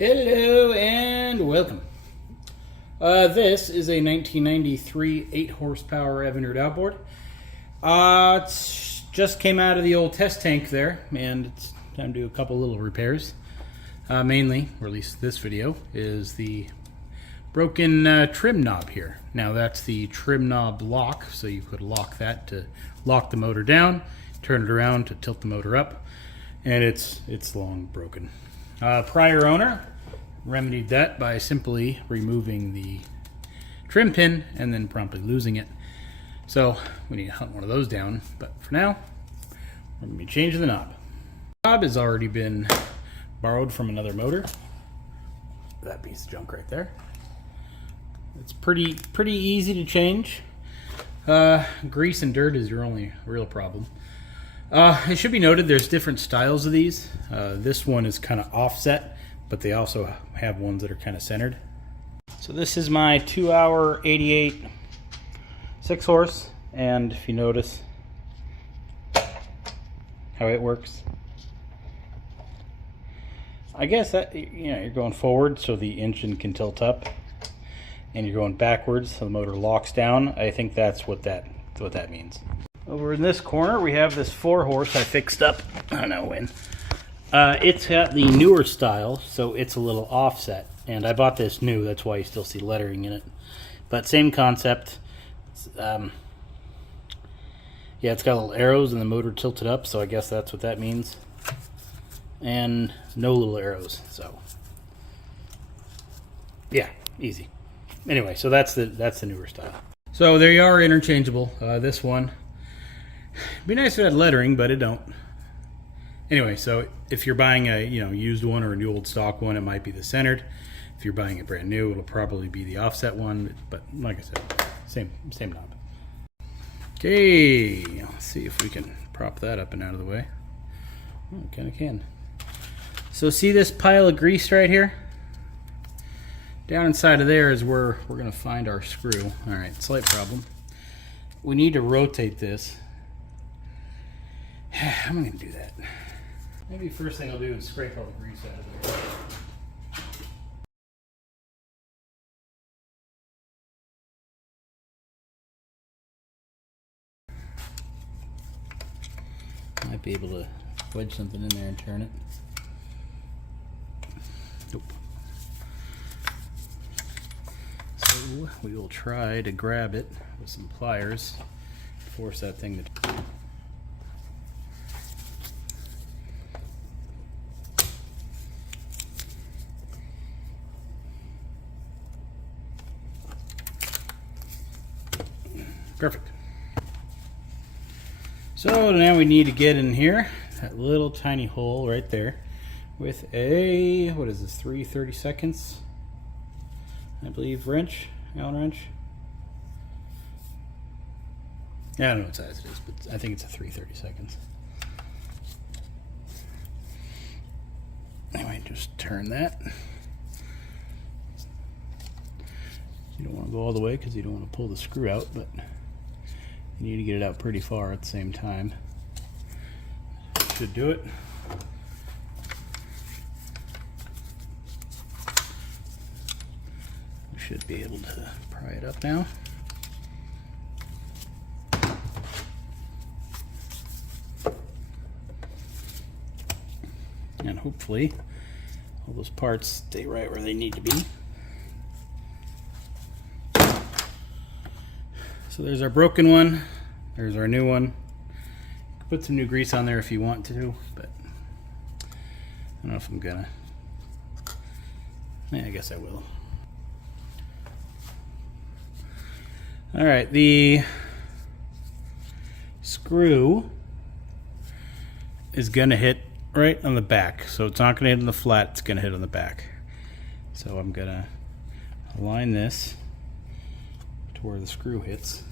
Hello and welcome. This is a 1993 8 horsepower Evinrude outboard. It just came out of the old test tank there, and it's time to do a couple little repairs. Mainly, or at least this video, is the broken trim knob here. Now that's the trim knob lock, so you could lock that to lock the motor down, turn it around to tilt the motor up, and it's long broken. Prior owner remedied that by simply removing the trim pin and then promptly losing it. So we need to hunt one of those down, but for now we're going to be changing the knob. The knob has already been borrowed from another motor. That piece of junk right there. It's pretty easy to change. Grease and dirt is your only real problem. It should be noted there's different styles of these. This one is kind of offset, but they also have ones that are kind of centered. So this is my 2-hour 88 6 horse, and if you notice how it works, I guess that, you know, you're going forward so the engine can tilt up, and you're going backwards so the motor locks down. I think that's what that means. Over in this corner we have this 4 horse I fixed up, I don't know when. It's got the newer style, so it's a little offset, and I bought this new, that's why you still see lettering in it. But same concept. Yeah, it's got little arrows and the motor tilted up, so I guess that's what that means. And no little arrows, so yeah, easy. Anyway, so that's the newer style. So there you are, interchangeable. This one, it'd be nice if it had lettering, but it don't. Anyway, so if you're buying a used one or a new old stock one, it might be the centered. If you're buying it brand new, it'll probably be the offset one. But like I said, same knob. Okay, let's see if we can prop that up and out of the way. Oh, kind of can. So see this pile of grease right here? Down inside of there is where we're going to find our screw. All right, slight problem. We need to rotate this. How am I going to do that? Maybe first thing I'll do is scrape all the grease out of there. Might be able to wedge something in there and turn it. Nope. So we will try to grab it with some pliers, force that thing to... Perfect. So now we need to get in here, that little tiny hole right there, with a, what is this, 3/32, I believe, wrench, Allen wrench. Yeah, I don't know what size it is, but I think it's a 3/32. Anyway, just turn that. You don't want to go all the way because you don't want to pull the screw out, but you need to get it out pretty far at the same time. Should do it. We should be able to pry it up now. And hopefully all those parts stay right where they need to be. So there's our broken one, there's our new one. Put some new grease on there if you want to, but I don't know if I'm gonna. Yeah, I guess I will. Alright, the screw is gonna hit right on the back. So it's not gonna hit on the flat, it's gonna hit on the back. So I'm gonna align this to where the screw hits.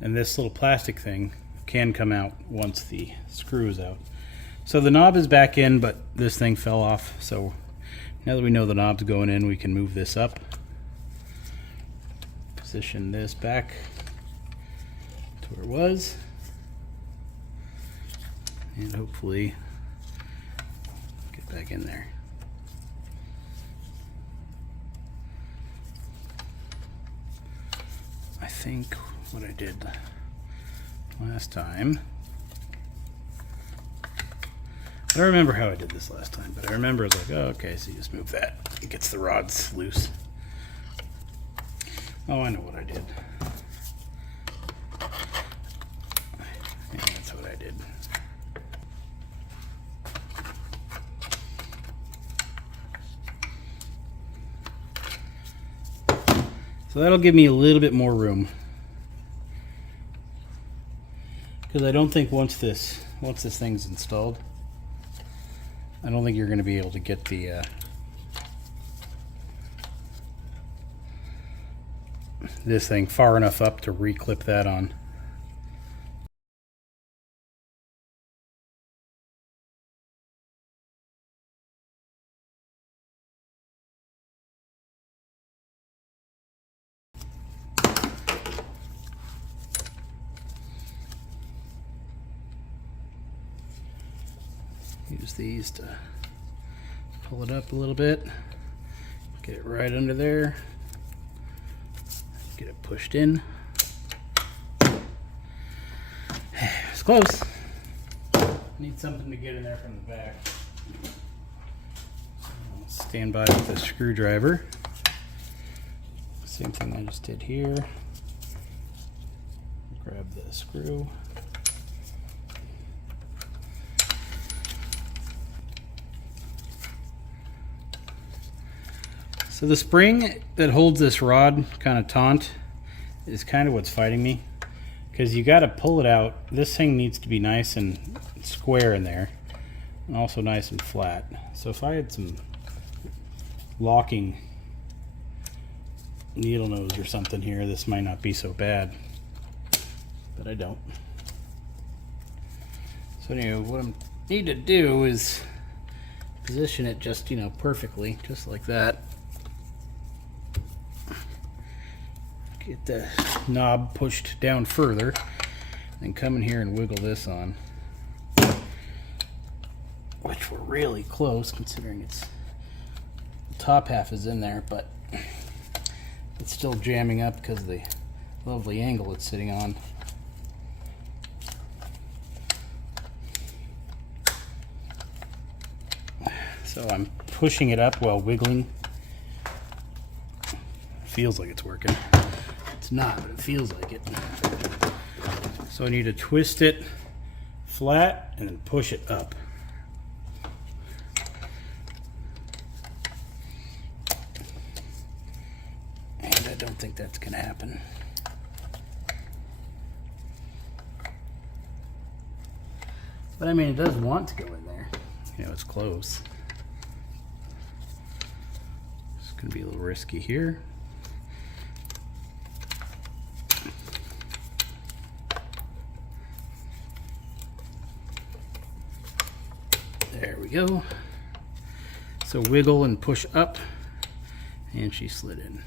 And this little plastic thing can come out once the screw is out. So the knob is back in, but this thing fell off. So now that we know the knob's going in, we can move this up. position this back to where it was, and hopefully get back in there. I think what I did last time, I don't remember how I did this last time, but I remember it was like, oh, okay, so you just move that. It gets the rods loose. Oh, I know what I did. Yeah, that's what I did. So that'll give me a little bit more room. Because I don't think once this thing's installed, I don't think you're going to be able to get the this thing far enough up to reclip that on. Use these to pull it up a little bit, get it right under there, get it pushed in. It's close. Need something to get in there from the back. I'll stand by with the screwdriver. Same thing I just did here. Grab the screw. So the spring that holds this rod kind of taut is kind of what's fighting me, because you got to pull it out. This thing needs to be nice and square in there, and also nice and flat. So if I had some locking needle nose or something here, this might not be so bad, but I don't. So anyway, what I need to do is position it just, perfectly, just like that. Get the knob pushed down further, then come in here and wiggle this on, which we're really close considering the top half is in there, but it's still jamming up because of the lovely angle it's sitting on. So I'm pushing it up while wiggling. Feels like it's working. It's not, but it feels like it. So I need to twist it flat and then push it up. And I don't think that's going to happen. But I mean, it does want to go in there. It's close. It's going to be a little risky here. There we go. So wiggle and push up, and she slid in.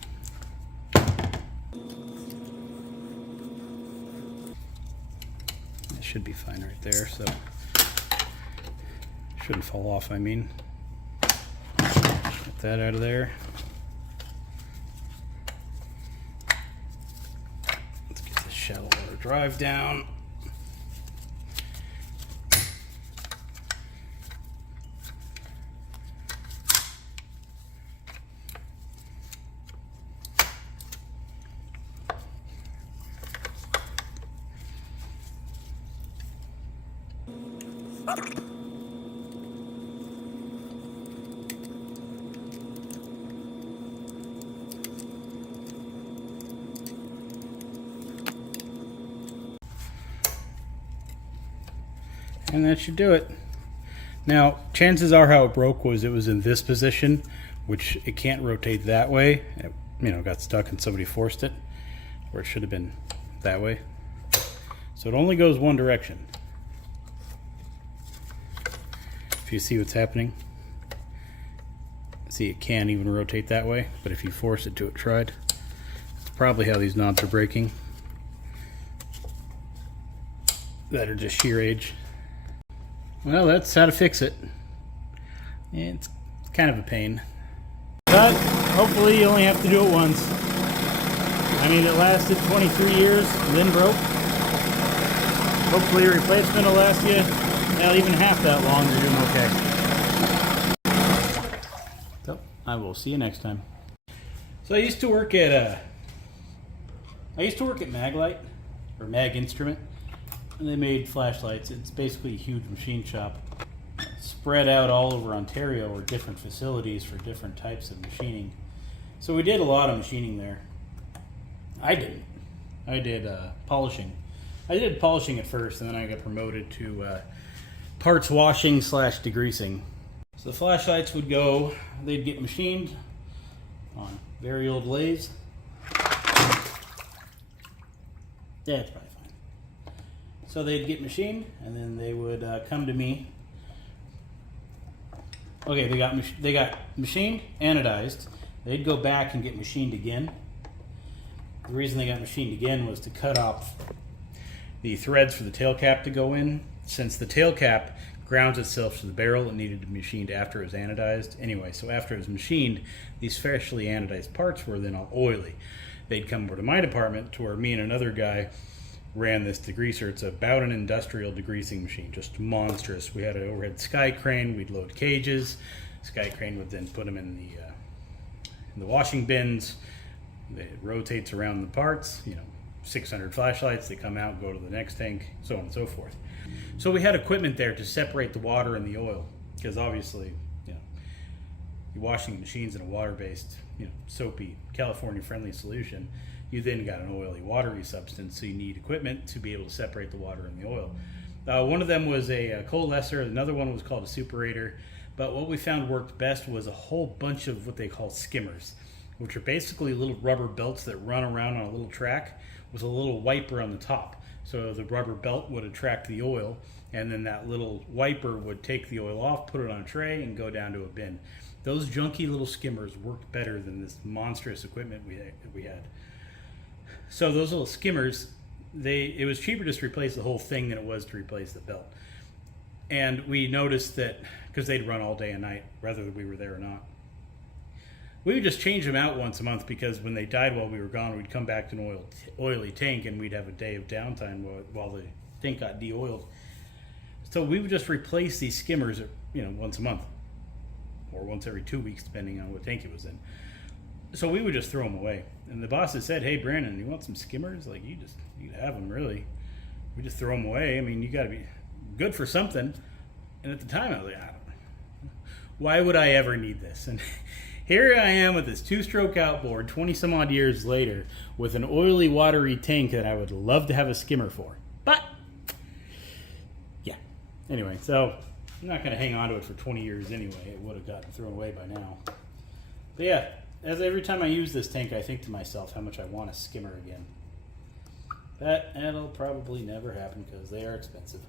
That should be fine right there, so shouldn't fall off, I mean. Get that out of there. Let's get the shallow water drive down. And that should do it. Now, chances are how it broke was it was in this position, which it can't rotate that way. It, got stuck and somebody forced it, or it should have been that way. So it only goes one direction. If you see what's happening, see, it can't even rotate that way, but if you force it to, it tried. probably how these knobs are breaking. That are just shear age. Well, that's how to fix it. It's kind of a pain. But hopefully you only have to do it once. I mean, it lasted 23 years, then broke. Hopefully a replacement will last you even half that long. You're doing okay. So, I will see you next time. So I used to work at Maglite, or Mag Instrument, and they made flashlights. It's basically a huge machine shop spread out all over Ontario, or different facilities for different types of machining. So we did a lot of machining there. I did polishing. I did polishing at first, and then I got promoted to parts washing / degreasing. So the flashlights would go, they'd get machined on very old lathes. Yeah, it's probably fine. So they'd get machined, and then they would come to me. Okay, they got machined, anodized. They'd go back and get machined again. The reason they got machined again was to cut off the threads for the tail cap to go in. Since the tail cap grounds itself to the barrel, it needed to be machined after it was anodized. Anyway, so after it was machined, these freshly anodized parts were then all oily. They'd come over to my department, to where me and another guy ran this degreaser. It's about an industrial degreasing machine, just monstrous. We had an overhead sky crane. We'd load cages. Sky crane would then put them in the washing bins. It rotates around the parts. 600 flashlights. They come out, go to the next tank, so on and so forth. So we had equipment there to separate the water and the oil, because obviously, you're washing machines in a water-based, soapy, California-friendly solution. You then got an oily, watery substance, so you need equipment to be able to separate the water and the oil. One of them was a coalescer, another one was called a superator, but what we found worked best was a whole bunch of what they call skimmers, which are basically little rubber belts that run around on a little track with a little wiper on the top. So the rubber belt would attract the oil, and then that little wiper would take the oil off, put it on a tray, and go down to a bin. Those junky little skimmers worked better than this monstrous equipment we had. So those little skimmers, it was cheaper just to replace the whole thing than it was to replace the belt. And we noticed that, because they'd run all day and night, whether we were there or not, we would just change them out once a month, because when they died while we were gone, we'd come back to an oily tank, and we'd have a day of downtime while the tank got de-oiled. So we would just replace these skimmers, once a month, or once every 2 weeks, depending on what tank it was in. So we would just throw them away. And the boss had said, "Hey, Brandon, you want some skimmers? Like, you have them, really. We just throw them away. I mean, you got to be good for something." And at the time, I was like, why would I ever need this? And here I am with this 2-stroke outboard 20 some odd years later with an oily, watery tank that I would love to have a skimmer for. But, yeah. Anyway, so I'm not going to hang on to it for 20 years anyway. It would have gotten thrown away by now. But yeah, every time I use this tank, I think to myself how much I want a skimmer again. That'll probably never happen, because they are expensive.